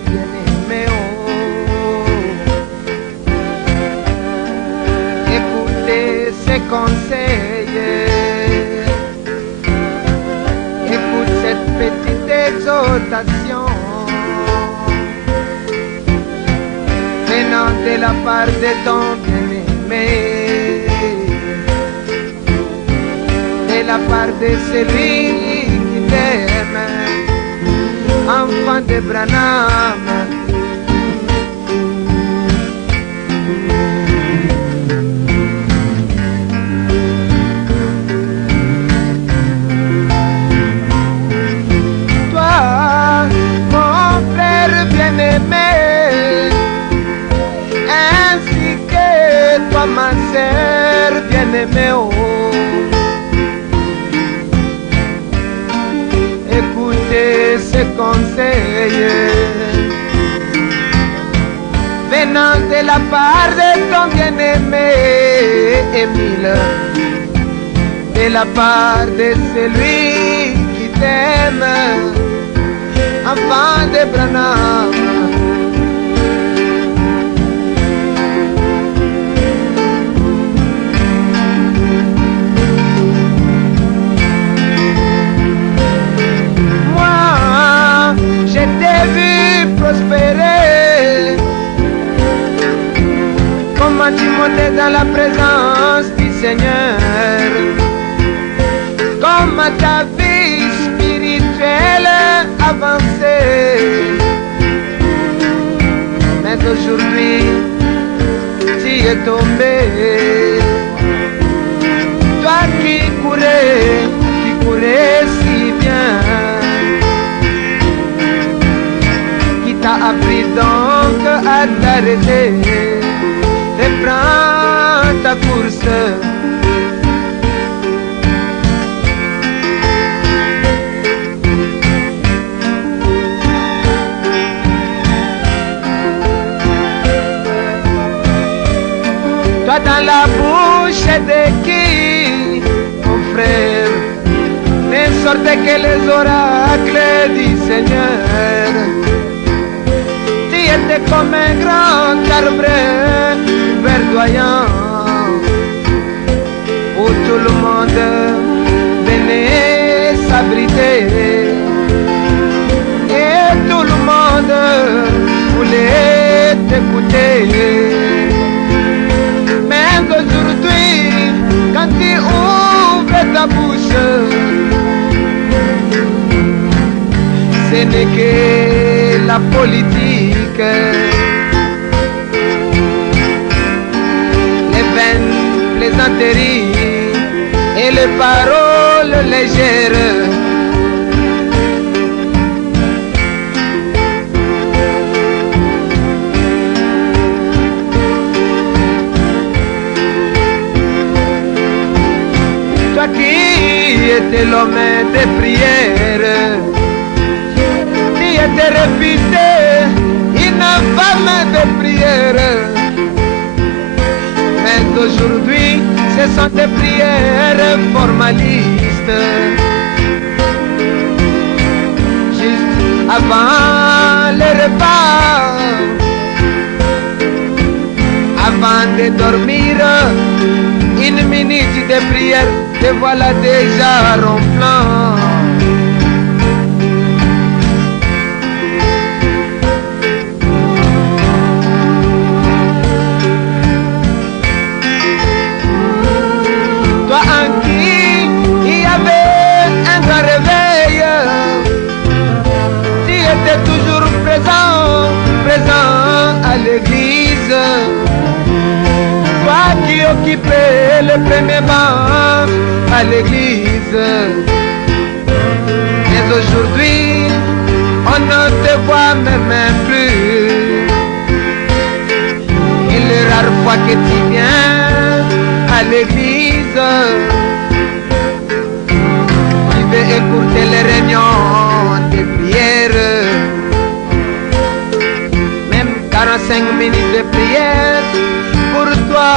bien-aimé, écoutez ses conseils, écoute cette petite exhortation venant de la part de ton bien-aimé, de la part de celui qui t'aime, enfant de Branham. Toi, mon frère bien-aimé, ainsi que toi, ma sœur bien-aimée, écoutez ce conseil venant de la part de ton bien-aimé Émile, de la part de celui qui t'aime, enfant de Branham. Prospérer, comment tu montais dans la présence du Seigneur, comment ta vie spirituelle avançait. Mais aujourd'hui, tu es tombé, toi qui courais si bien, t'as appris donc à t'arrêter, reprends ta course. Toi dans la bouche de qui, mon frère, ne sortait que les oracles du Seigneur. Était comme un grand arbre verdoyant où tout le monde venait s'abriter et tout le monde voulait t'écouter. Mais aujourd'hui, quand tu ouvres ta bouche, ce n'est que la politique, les vaines plaisanteries et les paroles légères. Toi qui étais l'homme des prières, qui était réputé une femme de prière, mais aujourd'hui ce sont des prières formalistes. Juste avant le repas, avant de dormir, une minute de prière, te voilà déjà ronflant. En qui il y avait un grand réveil, tu étais toujours présent à l'église, toi qui occupais le premier banc à l'église. Mais aujourd'hui, on ne te voit même plus, et les rares fois que tu viens à l'église, tu veux écouter les réunions de prière, même 45 minutes de prière, pour toi,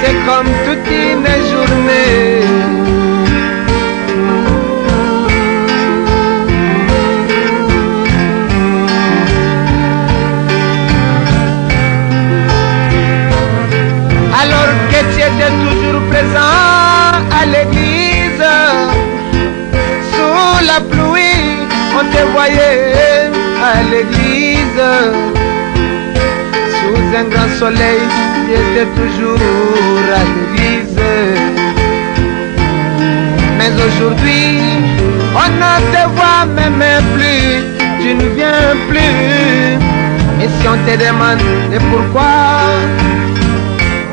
c'est comme toute une journée. on te voyait à l'église. Sous un grand soleil, tu étais toujours à l'église. Mais aujourd'hui, on ne te voit même plus, tu ne viens plus. Et si on te demande pourquoi,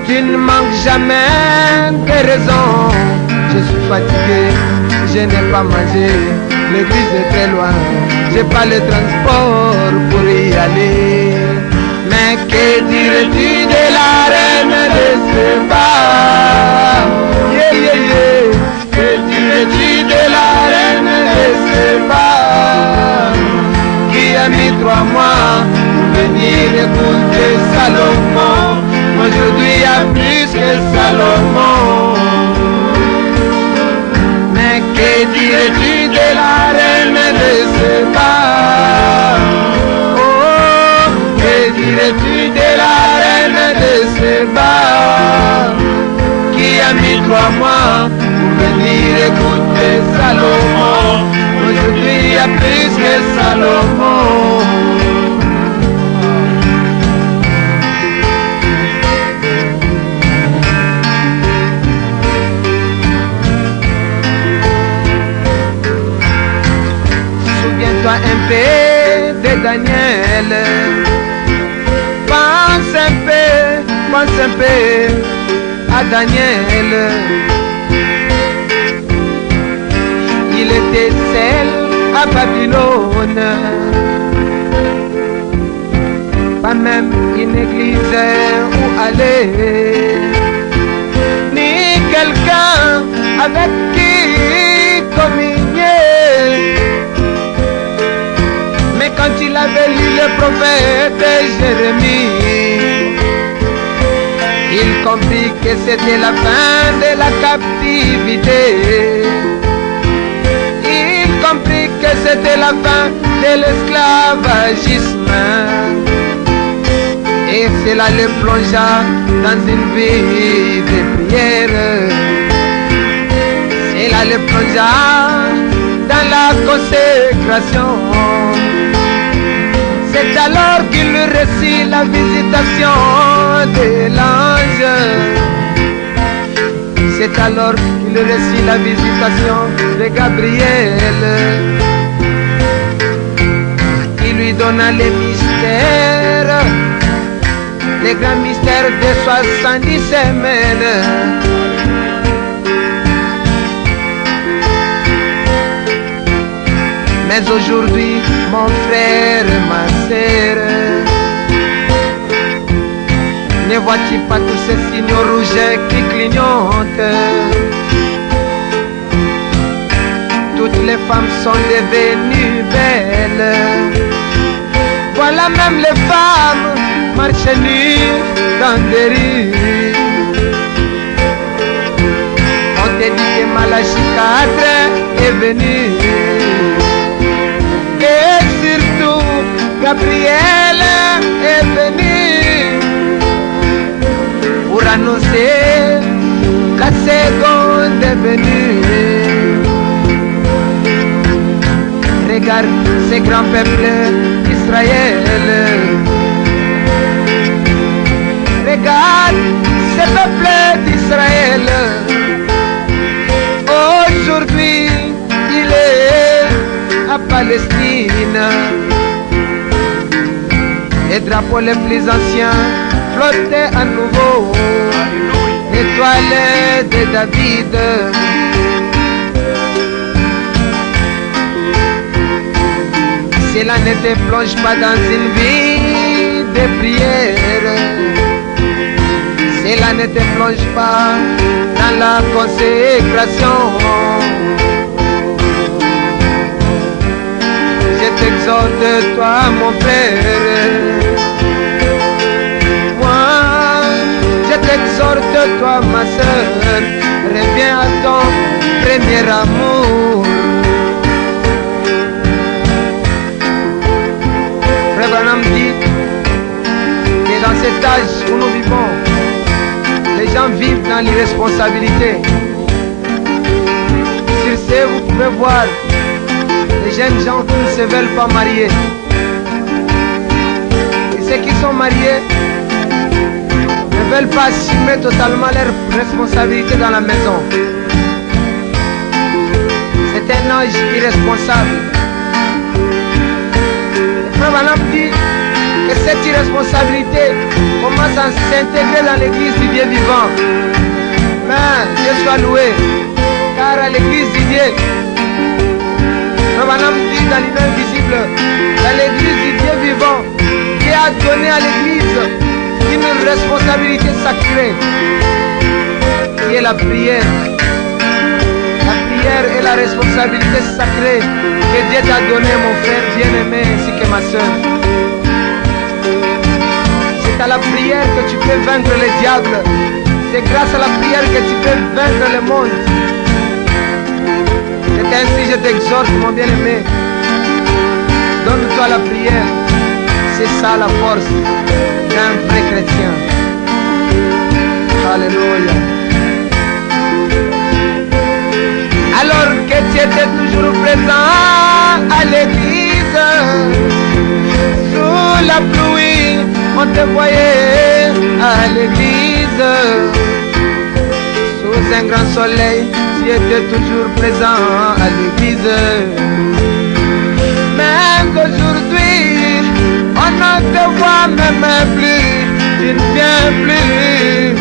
tu ne manques jamais de raisons. Je suis fatigué, je n'ai pas mangé, l'église est très loin, j'ai pas le transport pour y aller. Mais que dirais-tu de la reine de Seba? Yeah, yeah, yeah. Que dirais-tu de la reine de Seba, qui a mis 3 mois pour venir écouter Salomon? Aujourd'hui il y a plus que Salomon. Mais que dirais-tu de la reine de Seba? Oh, que dirais-tu de la reine de Seba, qui a mis 3 mois pour venir écouter Salomon? Aujourd'hui il y a plus que Salomon. Souviens-toi un peu de Daniel. Pense un peu à Daniel. Il était seul à Babylone, pas même une église où aller, ni quelqu'un avec qui communier. Mais quand il avait lu le prophète Jérémie, il comprit que c'était la fin de la captivité. Il comprit que c'était la fin de l'esclavagisme. Et cela le plongea dans une vie de prière. Cela le plongea dans la consécration. C'est alors qu'il reçut la visitation de l'ange. C'est alors qu'il reçut la visitation de Gabriel. Il lui donna les mystères, les grands mystères de 70 semaines. Mais aujourd'hui, mon frère et ma sœur, ne vois-tu pas tous ces signaux rouges qui clignotent? Toutes les femmes sont devenues belles. Voilà même les femmes marchent nues dans des rues. On te dit que Malachie 4 est venu. Et surtout Gabriel est venu pour annoncer la seconde venue. Regarde ces grands peuples d'Israël. Regarde ces peuples d'Israël. Aujourd'hui, il est à Palestine. Les drapeaux les plus anciens flottaient à nouveau. L'étoile de David. Cela ne te plonge pas dans une vie de prière. Cela ne te plonge pas dans la consécration. Je t'exhorte, toi mon frère. Moi, je t'exhorte, toi ma soeur. Reviens à ton premier amour. Frère Branham dit que dans cet âge où nous vivons, les gens vivent dans l'irresponsabilité. Sur ce, vous pouvez voir les jeunes gens qui ne se veulent pas marier. Et ceux qui sont mariés ne veulent pas assumer totalement leurs responsabilités dans la maison. C'est un âge irresponsable. Le frère Branham dit que cette irresponsabilité commence à s'intégrer dans l'église du Dieu vivant. Mais Dieu soit loué, car à l'église du Dieu, Frère Branham dit dans l'invisible, dans l'église du Dieu vivant, Dieu a donné à l'église une responsabilité sacrée, qui est la prière. La prière est la responsabilité sacrée que Dieu t'a donnée, mon frère bien-aimé, ainsi que ma soeur. C'est à la prière que tu peux vaincre le diable. C'est grâce à la prière que tu peux vaincre le monde. C'est ainsi que je t'exhorte, mon bien-aimé. Donne-toi la prière. C'est ça la force d'un vrai chrétien. Alléluia. Alors que tu étais toujours présent à l'église, sous la pluie, on te voyait à l'église. Sous un grand soleil, tu étais toujours présent à l'église. Mais aujourd'hui, on ne te voit même plus, tu ne viens plus.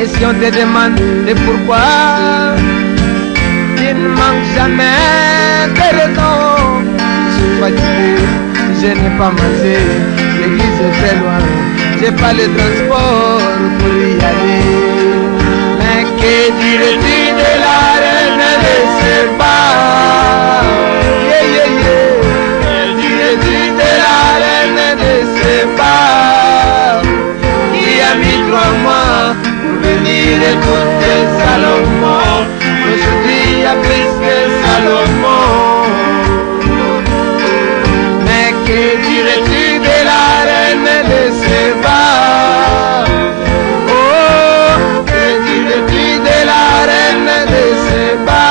Et si on te demande de pourquoi, tu ne manques jamais de raison. Soit je n'ai pas mangé, l'église est très loin, j'ai pas le transport pour y aller. Mais que dirais-tu de la reine de Seba? Yeah, yeah, yeah. Que dirais-tu de la reine de Seba, qui a mis 3 mois pour venir écouter Salomon? Aujourd'hui il y a plus que Salomon. Mais que dirais-tu de la reine de Seba? Oh, que dirais-tu de la reine de Seba,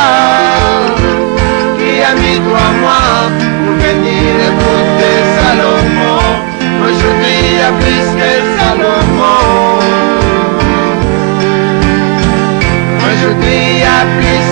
qui a mis 3 mois pour venir écouter Salomon? Aujourd'hui il y a plus que Salomon. Aujourd'hui il y a plus